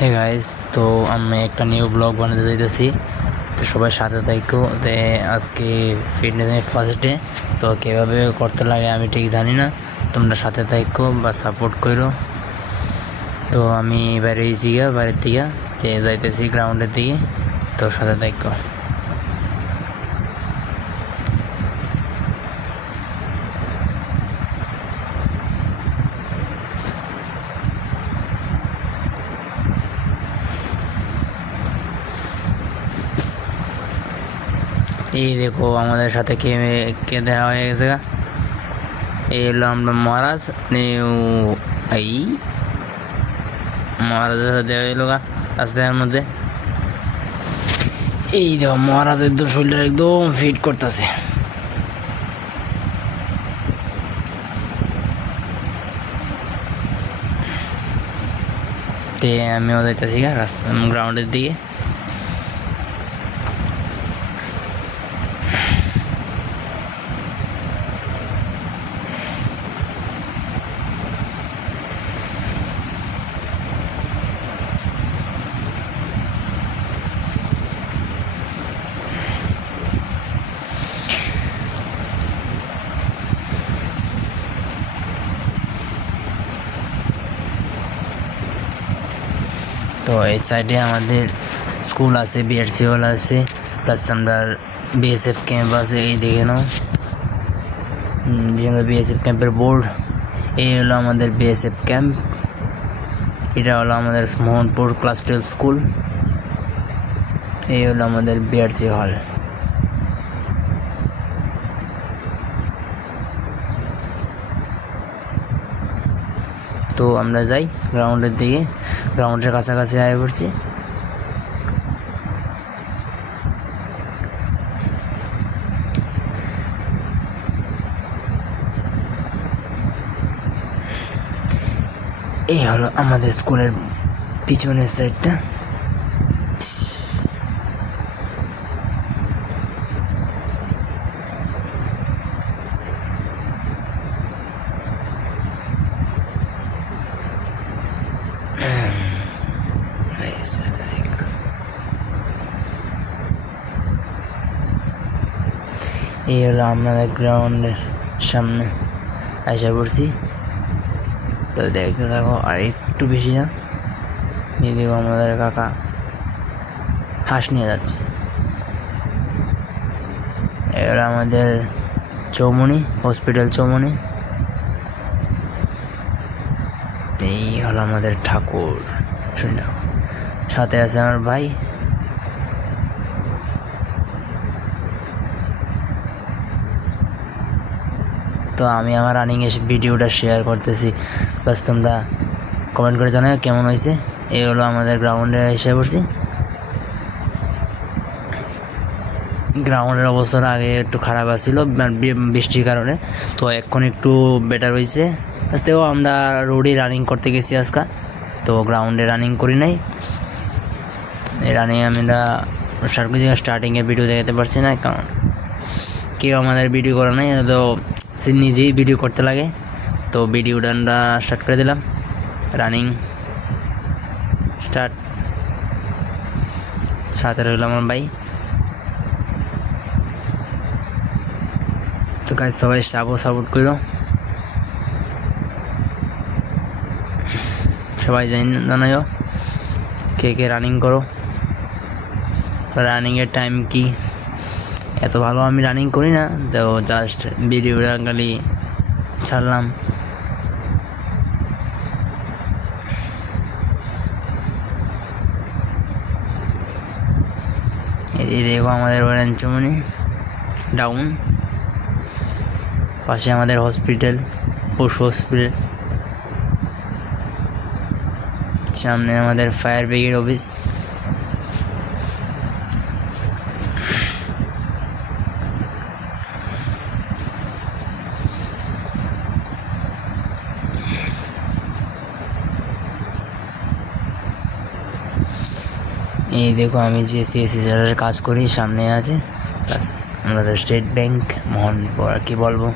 Hey guys, তো আমি একটা নিউ ব্লগ বানাতে চাইতেছি। তো সবাই সাথে থাকো। তো আজকে ফিটনেসের ফার্স্ট ডে। তো কীভাবে করতে লাগে আমি ঠিক জানি না, তোমরা সাথে থাকো বা সাপোর্ট করো। তো আমি বেরিয়েছি বাড়ির থেকে, যাইতেছি গ্রাউন্ডের দিকে। তো সাথে থাকো। এই দেখো আমাদের সাথে কে কে দেখা হয়ে গেছে। এই হলো আমরা মহারাজ। এই মহারাজের সাথে দেখা হইল রাস্তার মধ্যে। এই দেখো মহারাজের শরীরটা একদম ফিট করতেছে। তে আমিও যাইতেছি রাস্তা গ্রাউন্ডের দিকে। তো এই সাইডে আমাদের স্কুল আছে, বিআরসি হল আছে, প্লাস আমরা বিএসএফ ক্যাম্প আছে। এই দেখে নাও বিএসএফ ক্যাম্পের বোর্ড। এই হলো আমাদের বিএসএফ ক্যাম্প। এটা হলো আমাদের মোহনপুর ক্লাস 12 স্কুল। এই হলো আমাদের বিআরসি হল। তো আমরা যাই গ্রাউন্ডের দিকে। গ্রাউন্ডের কাছাকাছি আয় পড়ছি। এই হলো আমাদের স্কুলের পিছনের সাইডটা। এই হলো আমাদের গ্রাউন্ডের সামনে আশা করছি। তো দেখতে থাকো, আর একটু বেশি না, দেখো আমাদের কাকা হাঁস নিয়ে যাচ্ছে। এই হলো আমাদের চৌমনি হসপিটাল, চৌমনি। এই হলো আমাদের ঠাকুর, শুনে সাথে আছে আমার ভাই। তো আমি আমার রানিং এর ভিডিওটা শেয়ার করতেছি, বাস তোমরা কমেন্ট করে জানাও কেমন হয়েছে। এই হলো আমাদের গ্রাউন্ডে এসে পড়ছি। গ্রাউন্ডের অবস্থা আগে একটু খারাপ আছিল বৃষ্টির কারণে, তো এখন একটু বেটার হয়েছে। আজকেও আমরা রোডে রানিং করতে গেছি আজকে, তো গ্রাউন্ডে রানিং করি নাই। এই রানিং আমরা স্টার্টিংয়ে ভিডিও দেখাতে পারছি না, কারণ কেউ আমাদের ভিডিও করা নাই, তো সে নিজেই ভিডিও করতে লাগে। তো ভিডিওটা আমরা স্টার্ট করে দিলাম। Running start. সাথে রইল আমার ভাই। তো গাইস সবাই সাপোর্ট করো, সবাই জানাও কে কে রানিং করো, রানিংয়ের টাইম কি। এত ভালো আমি রানিং করি না, তো জাস্ট ভিডিওটা খালি ছাড়লাম। এই দেখো আমাদের চৌমনি ডাউন, পাশে আমাদের হসপিটাল, পশু হসপিটাল, সামনে আমাদের ফায়ার ব্রিগেড অফিস। এই দেখো আমি যে সিএসসি সেন্টারের কাজ করি, সামনে আছে প্লাস আমাদের স্টেট ব্যাংক মোহনপুর। আর কি বলবো,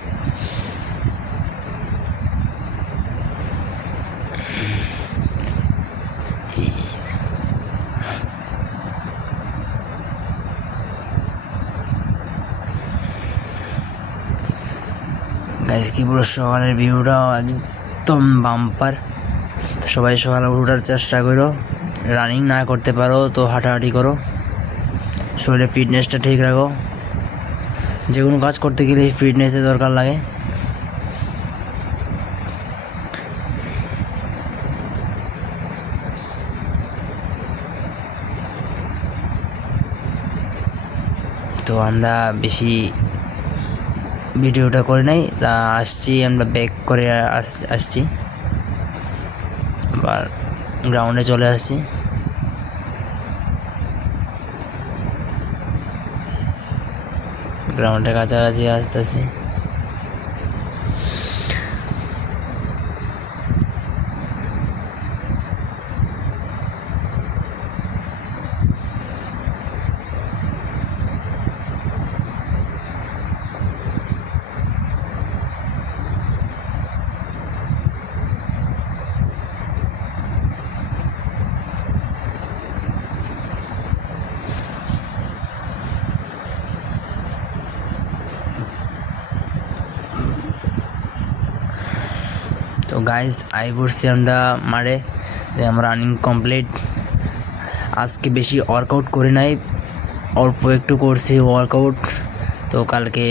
গাইস কি পুরো সকালের ভিউটা একদম বাম্পার। তো সবাই সকালে উঠার চেষ্টা করো, রানিং না করতে পারো তো হাঁটাহাঁটি করো, শরীরে ফিটনেসটা ঠিক রাখো। যে কোনো কাজ করতে গেলে ফিটনেসের দরকার লাগে। তো আমরা বেশি ভিডিওটা করে নাই, তা আসছি আমরা ব্যাক করে আসছি, আবার গ্রাউন্ডে চলে আসছি। গ্রাউন্ডের কাছাকাছি আসতেছি। তো গাইস আই পড়ছি আমরা মারে, আমার রানিং কমপ্লিট। আজকে বেশি ওয়ার্কআউট করি নাই, অল্প একটু করছি ওয়ার্কআউট। তো কালকে